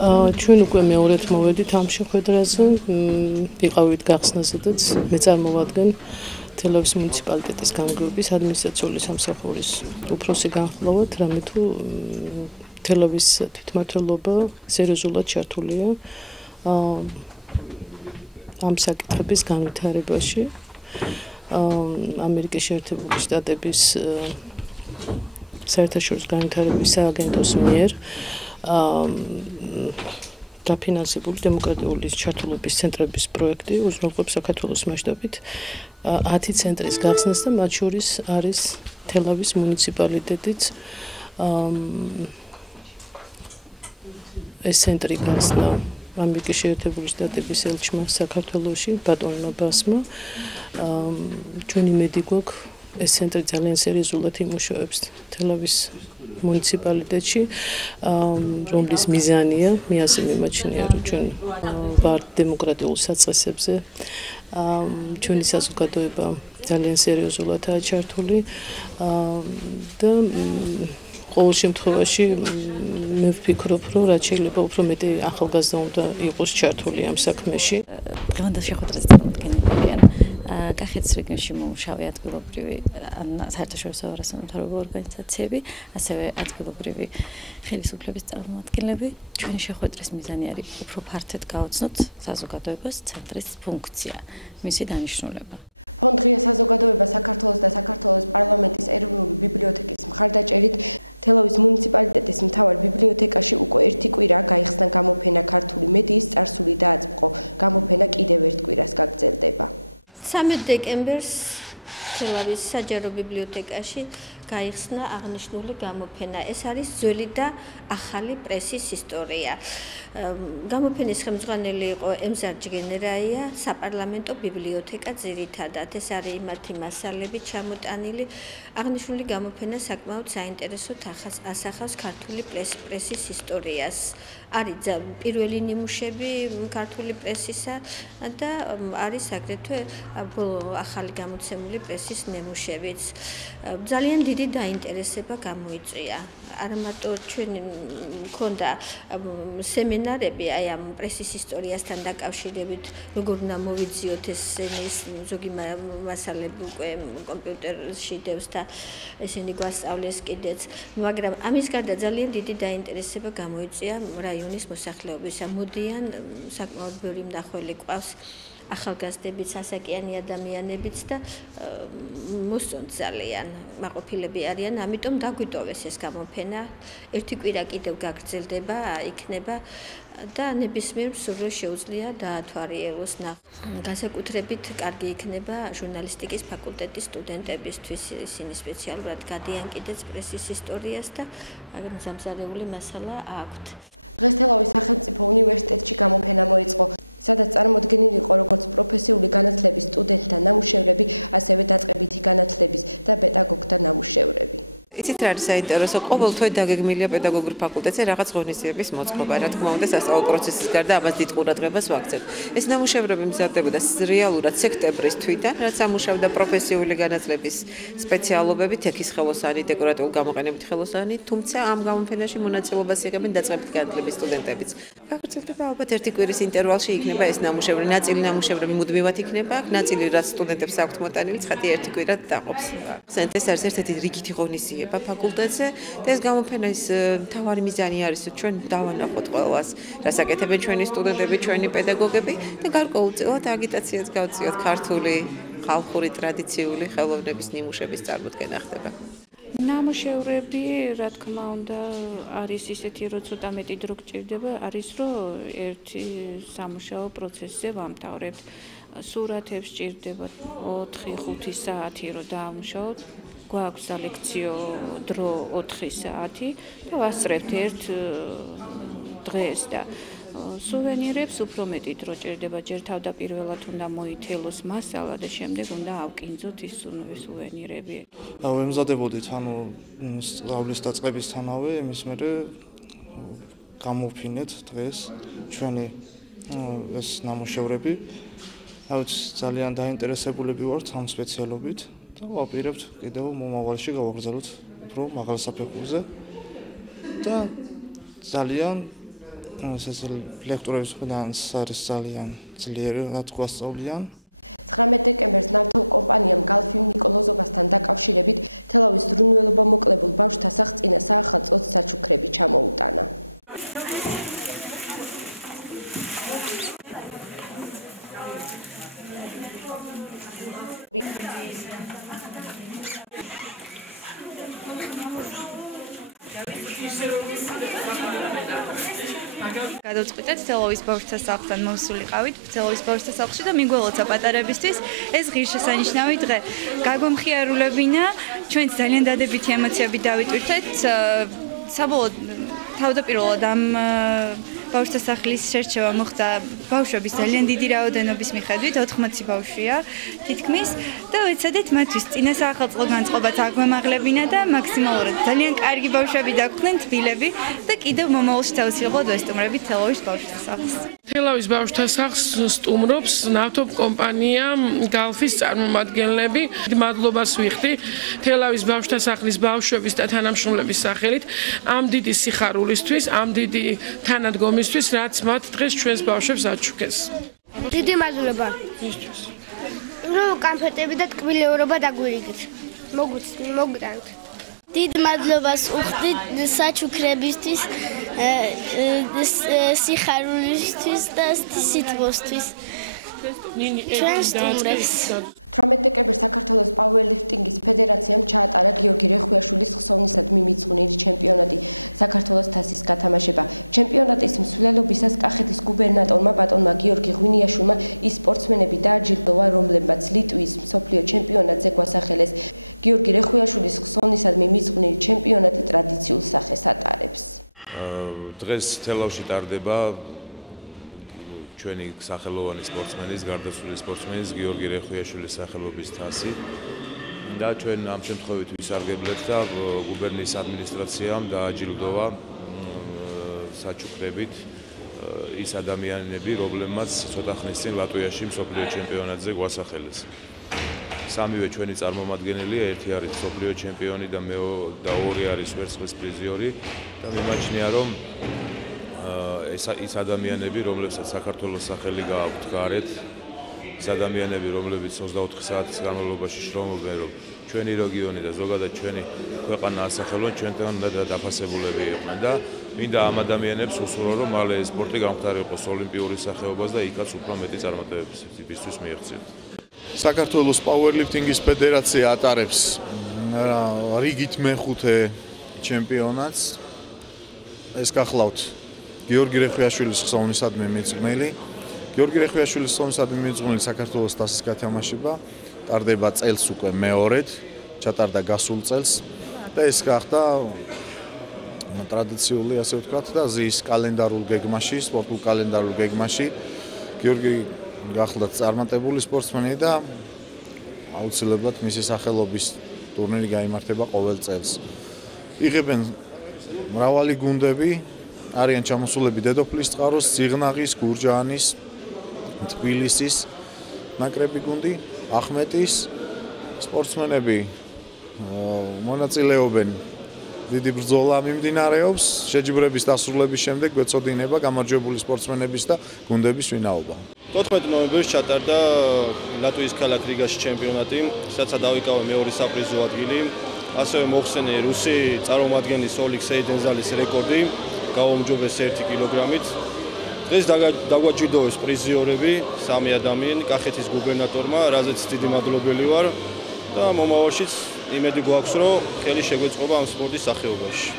ჩვენ უკვე მეორედ მოვედით ამ შეხვედრაზე, ვიყავით გახსნაზედაც, მე წარმოვადგენ თელავის მუნიციპალიტეტის გამგეობის ადმინისტრაციული სამსახურის უფროსი განხილავად, რამე თუ თელავის თვითმმართველობა სერიოზულად ჩართულია ამ საკითხების განვითარებაში. ამერიკის შეერთებული შტატების საერთაშორისო განვითარების სააგენტოს მიერ დაფინანსებული დემოკრატიული ჩართულობის ცენტრების პროექტი უზრუნველყოფს საქართველოს მასშტაბით 10 ცენტრის გახსნას და მათ შორის არის თელავის მუნიციპალიტეტიც. ეს ცენტრი გახსნა ამერიკის შეერთებული შტატების ელჩმა საქართველოში ბატონმა ბასმა. ჩვენი მედი გვაქვს ეს ცენტრი ძალიან სერიოზულად იმუშავებს თელავის მუნიციპალიტეტში, რომლის მიზანია, მე ასე მიმაჩნია, რომ ჩვენ ვართ დემოკრატიულ საწყისებზე. ჩვენი საზოგადოება ძალიან სერიოზულადაა ჩართული და ყოველ შემთხვევაში მე ვფიქრობ, რომ რაც შეიძლება უფრო მეტი ახალგაზრდა უნდა იყოს ჩართული ამ საქმეში. დღევანდელ შეხვედრაზე წარმოადგენენ კახეთის რეგიონში მომუშავე ადგილობრივი საერთაშორისო არასამთავრობო ორგანიზაციები, ასევე ადგილობრივი ხელისუფლების წარმომადგენლები. ჩვენი შეხვედრის მიზანი არის უფრო ფართედ გაუცნოთ საზოგადოებას ცენტრის ფუნქცია, მისი დანიშნულება. დეკემბერს თელავის საჯარო ბიბლიოთეკაში გაიხსნა აღნიშნული გამოფენა. ეს არის ძველი და ახალი პრესის ისტორია. გამოფენის ხელმძღვანელი იყო ემზარ ჯგენერაია, საპარლამენტო ბიბლიოთეკა ძირითადად. ეს არის იმათი მასალები ჩამოტანილი. აღნიშნული გამოფენა საკმაოდ საინტერესოდ ასახავს ქართული პრესის ისტორიას. არის პირველი ნიმუშები ქართული პრესისა და არის აგრეთვე ახალი გამოცემული პრესის ნიმუშებიც. ძალიან დიდი დაინტერესება გამოიწვია. არა მარტო ჩვენ მქონდა სემინარები აი ამ პრესის ისტორიასთან დაკავშირებით, როგორ უნდა მოვიძიოთ ეს ზოგი მასალები უკვე კომპიუტერში დევს და ესენი გვასწავლეს კიდეც, მაგრამ ამის გარდა ძალიან დიდი დაინტერესება გამოიწვია რაიონის მოსახლეობისა. მოდიან საკმაოდ ბევრი მნახველი ყავს, ახალგაზრდებიც, ასაკიანი ადამიანებიც და მოსწონთ ძალიან, მაყოფილები არიან, ამიტომ დაგვიტოვეს ეს გამოფენა. ერთი კვირა კიდევ გაგრძელდება, იქნება და ნებისმიერ მსურველს შეუძლია დაათვალიეროს ნახვა. განსაკუთრებით კარგი იქნება ჟურნალისტიკის ფაკულტეტის სტუდენტებისთვის, ისინი სპეციალურად გადიან კიდეც პრესის ისტორიას და მზამზარეული მასალა აქვთ. იცით რა არის საინტერესო, ყოველთვე დაგეგმილია პედაგოგიურ ფაკულტეტზე რაღაც ღონისძიების მოწყობა. რა თქმა უნდა, სასწავლო პროცესის გარდა ამას დიდ ყურადღებას ვაქცევთ. ეს ნამუშევრები მზადდებოდა რეალურად სექტემბრის თვიდან, რაც ამუშავდა პროფესიული განათლების სპეციალობებით, ექის ხელოსანი, დეკორატიული გამოყენებით ხელოსანი, თუმცა ამ გამოფენაში მონაწილეობას იღებენ დაწყებით განათლების სტუდენტებიც. გაგრძელდება ალბათ ერთი კვირის ინტერვალში იქნება ეს ნამუშევრი, ნაწილი ნამუშევრები მუდმივად იქნება, ნაწილი რაც სტუდენტებს აქვთ მოტანილი, ცხადი ერთი კვირად დაყოფს. ეს არის ერთ-ერთი რიგითი ღონისძიება ფაკულტეტზე და ეს გამოფენის მთავარი მიზანი არის, რომ ჩვენ დავანახოთ ყველას, რას აკეთებენ ჩვენი სტუდენტები, ჩვენი პედაგოგები და გარკვეულწილად აგიტაციაც გავწიოთ ქართული ხალხური ტრადიციული ხელოვნების ნიმუშების წარმოდგენა ხდება. ნამუშევრები, რა თქმა უნდა, არის ისეთი, რომ ცოტა მეტი დრო გჭირდება, არის რომ ერთი სამუშაო პროცესზე ვამთავრებთ. სურათებს სჭირდება 4-5 საათი, რომ დაამუშავოთ. გვაქვს სალექციო დრო 4 საათი და ვასწრებთ ერთ დღეს და სუვენირებს უფრო მეტი დრო ჭირდება. ჯერ თავდაპირველად უნდა მოითელოს მასალა და შემდეგ უნდა ავკინძოთ ის სუვენირები. ვემზადებოდით სწავლის დაწყებისთანავე, იმის მერე გამოვფინეთ დღეს ჩვენი ეს ნამუშევრები. ძალიან დაინტერესებულები ვართ ამ სპეციალობით. ვაპირებთ კიდევ მომავალში გავაგრძელოთ უფრო მაღალ საფეხურზე და ძალიან ეს ლექტორების მხრიდან არის ძალიან ძლიერი რაც გვასწავლიან. გადავწყვიტეთ თელავის ბავშვთა სახლთან მოვსულიყავით თელავის ბავშვთა სახლში და მიგველოცა პატარებისთვის ეს ღირსშესანიშნავი დღე. გაგომხიარულებინა, ჩვენც ძალიან დადებითი ემოციები დავიტვირთეთ. საბოლოოდ თავდაპირველად ამ ბავშვთა სახლის შერჩევა მოხდა ბავშვების ძალიან დიდი რაოდენობის მიხედვით, 80 ბავშვია თითქმის და ვეცადეთ მათთვის წინა საახალწლო განწყობაც აგვემაღლებინა და მაქსიმალურად ძალიან კარგი ბავშვები დაგვხდნენ, თბილები და კიდევ მომავალში თავისუფლად ვესტუმრებით თელავის ბავშვთა სახლს. თელავის ბავშვთა სახლს სტუმრობს ნავთობ კომპანია გალფის წარმომადგენლები. მადლობას ვიხდი თელავის ბავშვთა სახლის ბავშვების და თანამშრომლების სახელით ამ დიდი სიხარულისთვის, ამ დიდი თანადგომისთვის, რაც მათ დღეს ჩვენს ბავშვებს აჩუქეს. დიდი მადლობა. მისთვის. რომ კონფეტები და ტკბილეულობა დაგვირიგეთ. მოგდანთ. დიდ მადლობას უხდით საჩუქრებისთვის, სიხარულისთვის და სითბოსთვის. ჩვენ სტუმრებს. დღეს თელავში ტარდება ჩვენი სახელოვანი სპორტსმენის, გარდაცვლილი სპორტსმენის გიორგი რეხვიაშვილის სახელობის თასი და ჩვენ ამ შემთხვევით ვისარგებლეთ და გუბერნიის ადმინისტრაციამ დააჯილდოვა საჩუქრებით ის ადამიანები, რომლებმაც ცოტა ხნის წინ ლატვიაში მსოფლიო ჩემპიონატზე გვასახელეს. სამივე ჩვენი წარმომადგენელია, ერთი არის მსოფლიო ჩემპიონი და ორი არის ვერცხლის პრიზიორი და მიმაჩნია რომ ის ადამიანები, რომლებსაც საქართველოს სახელი გააქვთ გარეთ, ის ადამიანები, რომლებიც 24 საათის განმავლობაში შრომობენ, რომ ჩვენი რეგიონი და ზოგადად ჩვენი ქვეყანა ასახელონ, ჩვენთან უნდა დაფასებულები იყვნენ და მინდა ამ ადამიანებს უსურვო, რომ მალე სპორტი გამხდარიყოს ოლიმპიური სახეობას და იქაც უფრო მეტი წარმატებებისთვის მიაღწიოთ. საქართველოს პაუერლიფტინგის ფედერაცია ატარებს რიგით მეხუთე ჩემპიონატს. ეს გახლავთ გიორგი რეხვიაშვილის ხსოვნისადმი მიძღვნილი. გიორგი რეხვიაშვილის ხსოვნისადმი მიძღვნილი საქართველოს თასის გათამაშება ტარდება წელს უკვე მეორედ, ჩატარდა გასულ წელს და ეს გახდა ტრადიციული, ასე ვთქვათ, და ზის კალენდარულ გეგმაში, სპორტულ კალენდარულ გეგმაში გიორგი გახლდა წარმატებული სპორტსმენი და აუცილებლად მისი სახელობის ტურნირი გაიმართება ყოველ წელს. იღებენ მრავალი გუნდები, არიან ჩამოსულები დედოფლის წყაროს, ციღნაღის, გურჯაანის, თბილისის ნაკრები გუნდი, ახმეტის სპორტსმენები მონაწილეობენ. დიდი ბრძოლა მიმდინარეობს, შეჯიბრების დასრულების შემდეგ გვეწოდინება გამარჯვებული სპორტსმენების და გუნდების ვინაობა. 14 ნოემბერს ჩატარდა ლატვიის ქალაქ რიგაში ჩემპიონატი, სადაც დავიკავე მეორე საპრიზო ადგილი. ასევე მოხსენე რუსი წარმომადგენლის ოლიგ სეიდენზალის რეკორდი, გაუმჯობეს 1 კილოგრამით. დღეს დაგვაჯილდოვეს პრიზიორები, 3 ადამიანი, კახეთის გუბერნატორმა, რაზეც დიდი მადლობელი ვარ და მომავალშიც იმედი გვაქვს, რომ ხელი შეგვეწყობა ამ სპორტის სახეობაში.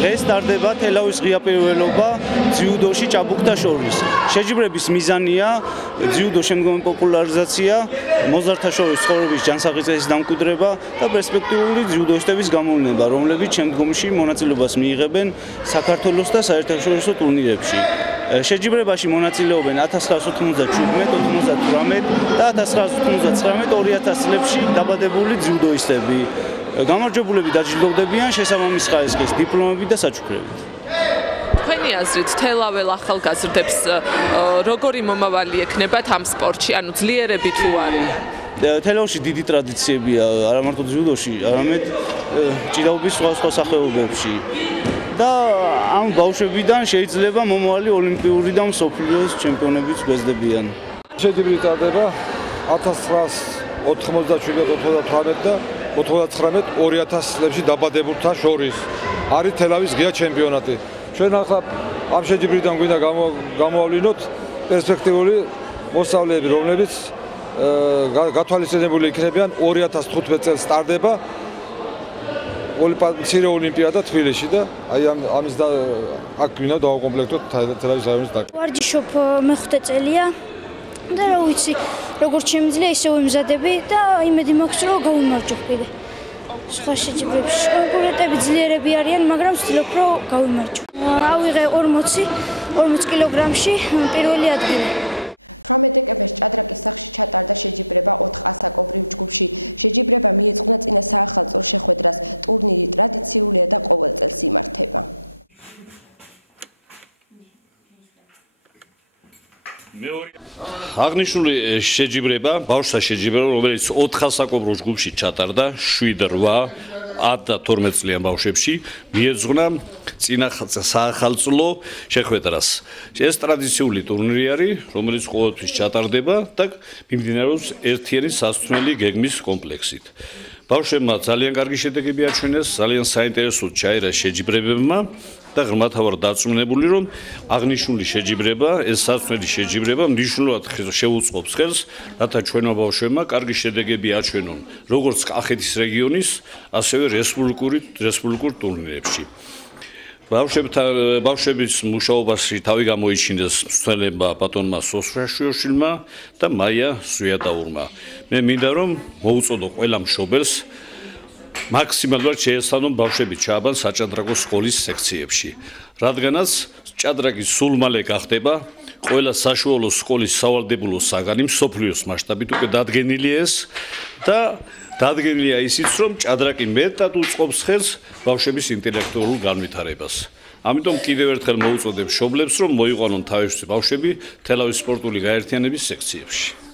დღეს ტარდება თელავის ღია პირველობა ძიუდოში ჭაბუკთა შორის. შეჯიბრების მიზანია ძიუდოს შემდგომი პოპულარიზაცია, მოზარდთა შორის ცხოვრების ჯანსაღი დამკვიდრება და პერსპექტიული ძიუდოისტების გამოვლინება, რომლებიც შემდგომში მონაწილეობას მიიღებენ საქართველოს და საერთაშორისო ტურნირებში. შეჯიბრებაში მონაწილეობენ 1997, 98 და 1999-2000 წლებში დაბადებული ძიუდოისტები. გამარჯვებულები დაჯილდოვდებიან შესაბამის ხარისხის დიპლომებით და საჩუქრებით. თქვენი აზრით თელაվել ახალგაზრდებს როგორი მომავალი ექნებათ ამ სპორტში, ანუ ძლიერები თუ არის? თელავში დიდი ტრადიციებია, არა მარტო ძიუდოში, არამედ ჭიდაობის სხვა სახეობებში. და ამ ბავშვებიდან შეიძლება მომავალი ოლიმპიური და მსოფლიოს ჩემპიონებიც გვესდებიან. შეჯიბრი ტარდება 1997 და 99 2000 წლებში დაბადებულთა შორის. არის თელავის ღია ჩემპიონატი. ჩვენ ახლა ამ შეჯიბრიდან გვინდა გამოვავლინოთ პერსპექტიული მოსწავლეები, რომლებიც გათვალისწინებული იქნებიან 2015 წელს სტარდება მცირე ოლიმპიადა თბილისში და აი ამის აქ გვინდა დავაკომპლექტოთ თელავის რაიონის დაკ. ვარჯიშობ მეხუთე წელია და რა ვიცი, როგორც შემიძლია ისე ვიმზადები და იმედი მაქვს რომ გავიმარჯვებ კიდე. სხვა შეჯიბრებში კონკურენტები ძლიერები არიან, მაგრამ ვცდილობ რომ გავიმარჯვო. ავიღე 40 კილოგრამში პირველი ადგილი. აღნიშნული შეჯიბრება, ბავშვთა შეჯიბრება, რომელიც 4 საკომრო ჯგუფში ჩატარდა, 7-8 10 და 12 წლიან ბავშვებში, მიეძღვნა წინა საახალწლო შეხვედრას. ეს ტრადიციული ტურნირი არის, რომელიც ყოველთვის ჩატარდება და მიმდინარეობს ერთიანი სასწრაფო გეგმის კომპლექსით. ბავშვებმა ძალიან კარგი შედეგები აჩვენეს, ძალიან საინტერესოდ ჩაირა შეჯიბრებებმა და ღრმად ვარ დარწმუნებული, რომ აღნიშნული შეჯიბრება, ეს სასწრაფო შეჯიბრება მნიშვნელოვნად შეუწყობს ხელს, რათა ჩვენმა ბავშვებმა კარგი შედეგები აჩვენონ, როგორც კახეთის რეგიონის, ასევე რესპუბლიკურ ტურნირებში. ბავშვების მუშაობაში თავი გამოიჩინეს მსწრაფლებმა ბატონმა სოსრაშვილმა და მაია სვიატაურმა. მე მინდა რომ მოუწოდო ყველა მშობელს მაქსიმალურად შეესწავლონ ბავშვები ჩააბან საჭადრაკო სკოლის სექციებში, რადგანაც ჭადრაკი სულ მალე გახდება ყველა საშუალო სკოლის სავალდებულო საგანი მსოფლიოს მასშტაბით უკვე დადგენილია ეს და დადგენილია ისიც, რომ ჭადრაკი მეტად უწყობს ხელს ბავშვების ინტელექტუალურ განვითარებას. ამიტომ კიდევ ერთხელ მოუწოდებ მშობლებს, რომ მოიყვანონ თავისი ბავშვები თელავის სპორტული გაერთიანების სექციებში.